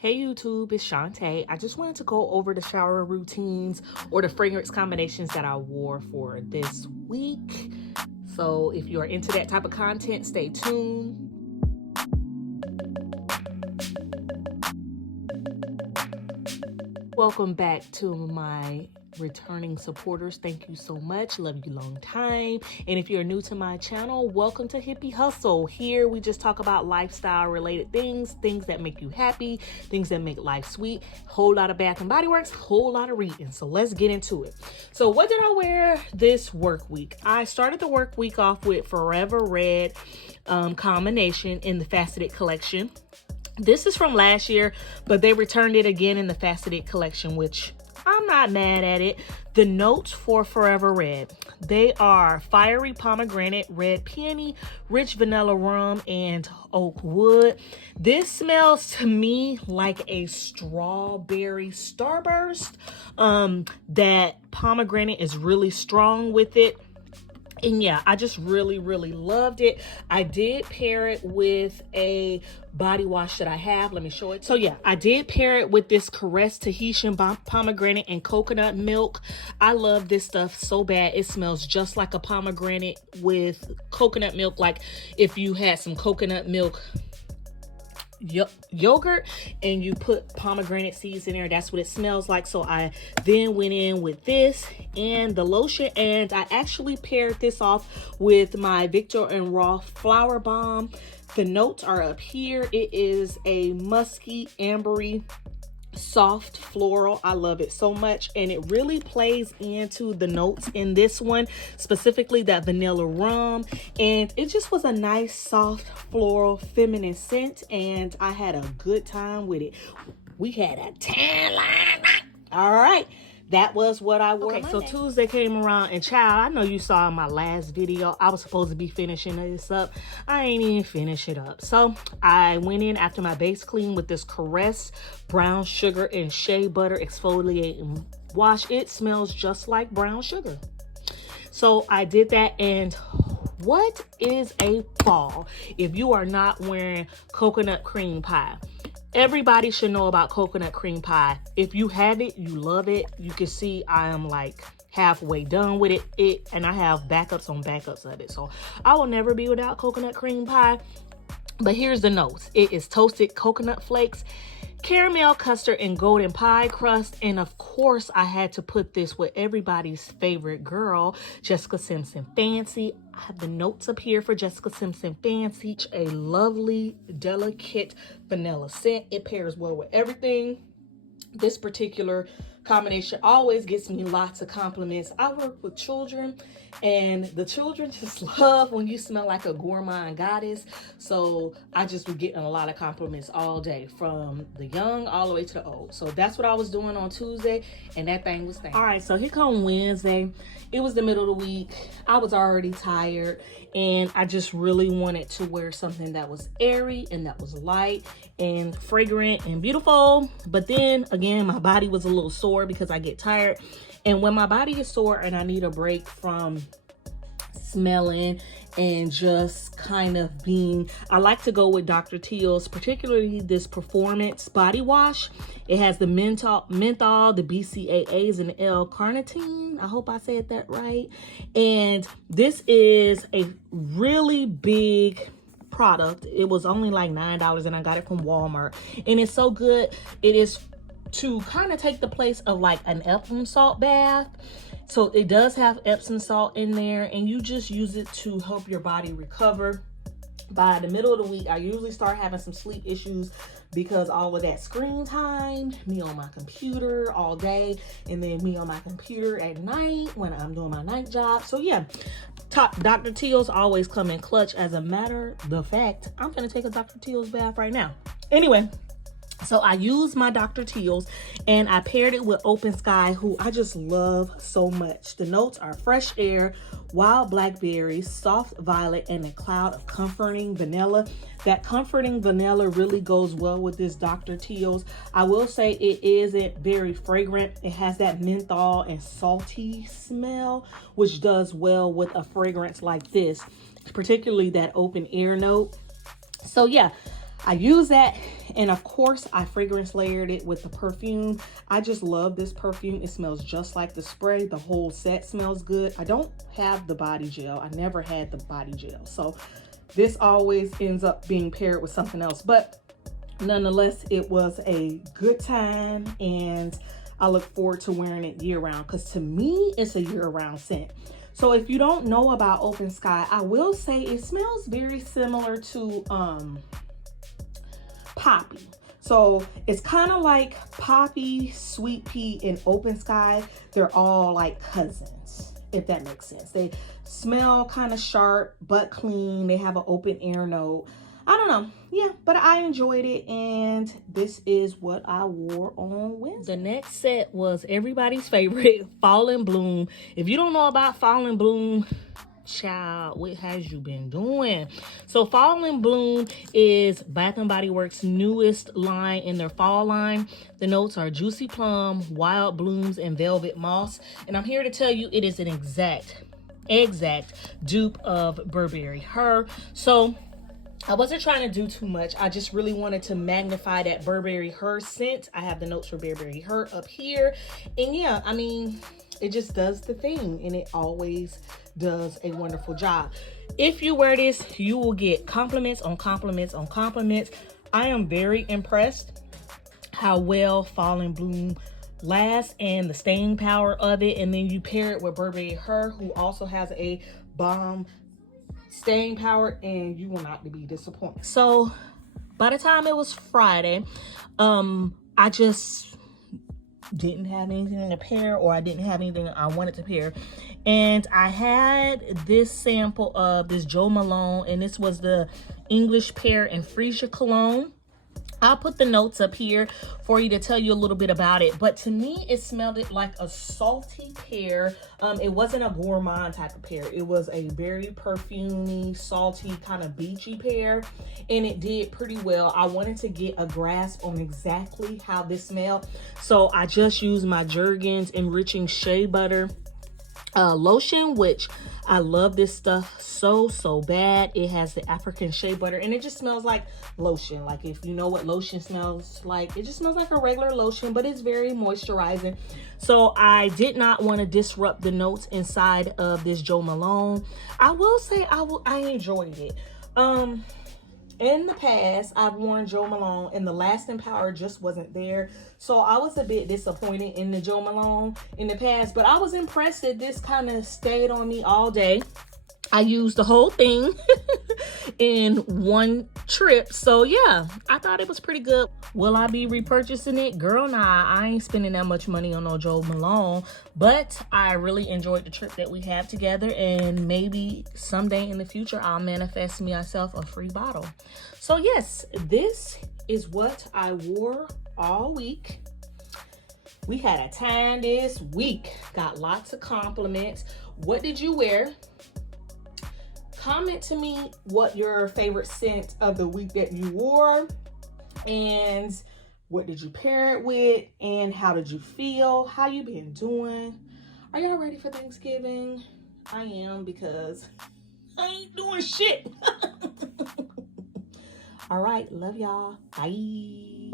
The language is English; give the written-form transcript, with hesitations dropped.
Hey YouTube, it's Shantae. I just wanted to go over the shower routines or the fragrance combinations that I wore for this week. So if you're into that type of content, stay tuned. Welcome back to my returning supporters. Thank you so much. Love you long time. And if you're new to my channel, welcome to Hippie Hustle. Here we just talk about lifestyle related things that make you happy, things that make life sweet. Whole lot of Bath and Body Works, whole lot of reading. So let's get into it. So what did I wear this work week? I started the work week off with Forever Red combination in the Faceted collection. This is from last year, but they returned it again in the Faceted collection, which I'm not mad at it. The notes for Forever Red, they are fiery pomegranate, red peony, rich vanilla rum, and oak wood. This smells to me like a strawberry starburst. That pomegranate is really strong with it. And yeah, I just really loved it. I did pair it with a body wash that I have. Let me show it. So yeah, I did pair it with this Caress Tahitian pomegranate and coconut milk. I love this stuff so bad. It smells just like a pomegranate with coconut milk. Like if you had some coconut milk yogurt and you put pomegranate seeds in there, that's what it smells like. So I then went in with this and the lotion, and I actually paired this off with my Victor and Rolf Flower Bomb. The notes are up here. It is a musky, ambery, soft floral. I love it so much, and it really plays into the notes in this one, specifically that vanilla rum, and it just was a nice soft floral feminine scent, and I had a good time with it. We had a tan line. All right, that was what I wore. Okay, so Tuesday came around, and child, I know you saw in my last video, I was supposed to be finishing this up. I ain't even finish it up. So I went in after my base clean with this Caress brown sugar and shea butter exfoliating wash. It smells just like brown sugar. So I did that, and what is a fall if you are not wearing coconut cream pie? Everybody should know about coconut cream pie. If you have it, you love it. You can see I am like halfway done with it. And I have backups on backups of it. So I will never be without coconut cream pie. But here's the notes. It is toasted coconut flakes, caramel, custard, and golden pie crust. And of course, I had to put this with everybody's favorite girl, Jessica Simpson Fancy. I have the notes up here for Jessica Simpson Fancy. A lovely, delicate vanilla scent. It pairs well with everything. This particular combination always gets me lots of compliments. I work with children, and the children just love when you smell like a gourmand goddess. So I just was getting a lot of compliments all day, from the young all the way to the old. So that's what I was doing on Tuesday, and that thing was staying. All right, so here come Wednesday. It was the middle of the week. I was already tired, and I just really wanted to wear something that was airy and that was light and fragrant and beautiful. But then again, my body was a little sore because I get tired. And when my body is sore and I need a break from smelling and just kind of being, I like to go with Dr. Teal's, particularly this Performance body wash. It has the menthol, the BCAAs, and the L-carnitine. I hope I said that right. And this is a really big product. It was only like $9, and I got it from Walmart, and it's so good. It is to kind of take the place of like an Epsom salt bath. So it does have Epsom salt in there, and you just use it to help your body recover. By the middle of the week, I usually start having some sleep issues because all of that screen time, me on my computer all day, and then me on my computer at night when I'm doing my night job. So yeah, Dr. Teal's always come in clutch. As a matter of fact, I'm gonna take a Dr. Teal's bath right now. Anyway, so I used my Dr. Teal's, and I paired it with Open Sky, who I just love so much. The notes are fresh air, wild blackberries, soft violet, and a cloud of comforting vanilla. That comforting vanilla really goes well with this Dr. Teal's. I will say it isn't very fragrant. It has that menthol and salty smell, which does well with a fragrance like this, particularly that open air note. So yeah, I use that, and of course I fragrance layered it with the perfume. I just love this perfume. It smells just like the spray. The whole set smells good. I don't have the body gel. I never had the body gel, so this always ends up being paired with something else, but nonetheless, it was a good time, and I look forward to wearing it year round, because to me it's a year-round scent. So if you don't know about Open Sky, I will say it smells very similar to Poppy. So it's kind of like Poppy, Sweet Pea, and Open Sky. They're all like cousins, if that makes sense. They smell kind of sharp but clean. They have an open air note. I don't know. Yeah, but I enjoyed it, and this is what I wore on Wednesday. The next set was everybody's favorite, Fall and Bloom. If you don't know about Fall and Bloom, child, what has you been doing? So Fall and Bloom is Bath & Body Works' newest line in their fall line. The notes are Juicy Plum, Wild Blooms, and Velvet Moss. And I'm here to tell you it is an exact dupe of Burberry Her. So I wasn't trying to do too much. I just really wanted to magnify that Burberry Her scent. I have the notes for Burberry Her up here. And yeah, I mean, it just does the thing, and it always does a wonderful job. If you wear this, you will get compliments on compliments on compliments. I am very impressed how well Fall and Bloom lasts and the staying power of it. And then you pair it with Burberry Her, who also has a bomb staying power, and you will not be disappointed. So by the time it was Friday, I just didn't have anything to pair, or I didn't have anything I wanted to pair, and I had this sample of this Jo Malone, and this was the English Pear and Freesia cologne. I'll put the notes up here for you to tell you a little bit about it. But to me, it smelled like a salty pear. It wasn't a gourmand type of pear. It was a very perfumey, salty, kind of beachy pear. And it did pretty well. I wanted to get a grasp on exactly how this smelled. So I just used my Jergens Enriching Shea Butter lotion, which I love this stuff so bad. It has the African shea butter, and it just smells like lotion. Like, if you know what lotion smells like, it just smells like a regular lotion, but it's very moisturizing. So I did not want to disrupt the notes inside of this Jo Malone. I will say I enjoyed it. In the past, I've worn Jo Malone, and the lasting power just wasn't there. So I was a bit disappointed in the Jo Malone in the past, but I was impressed that this kind of stayed on me all day. I used the whole thing in one trip. So yeah, I thought it was pretty good. Will I be repurchasing it? Girl, nah, I ain't spending that much money on no Jo Malone, but I really enjoyed the trip that we had together, and maybe someday in the future, I'll manifest myself a free bottle. So yes, this is what I wore all week. We had a time this week. Got lots of compliments. What did you wear? Comment to me what your favorite scent of the week that you wore, and what did you pair it with, and how did you feel? How you been doing? Are y'all ready for Thanksgiving? I am, because I ain't doing shit. All right, love y'all. Bye.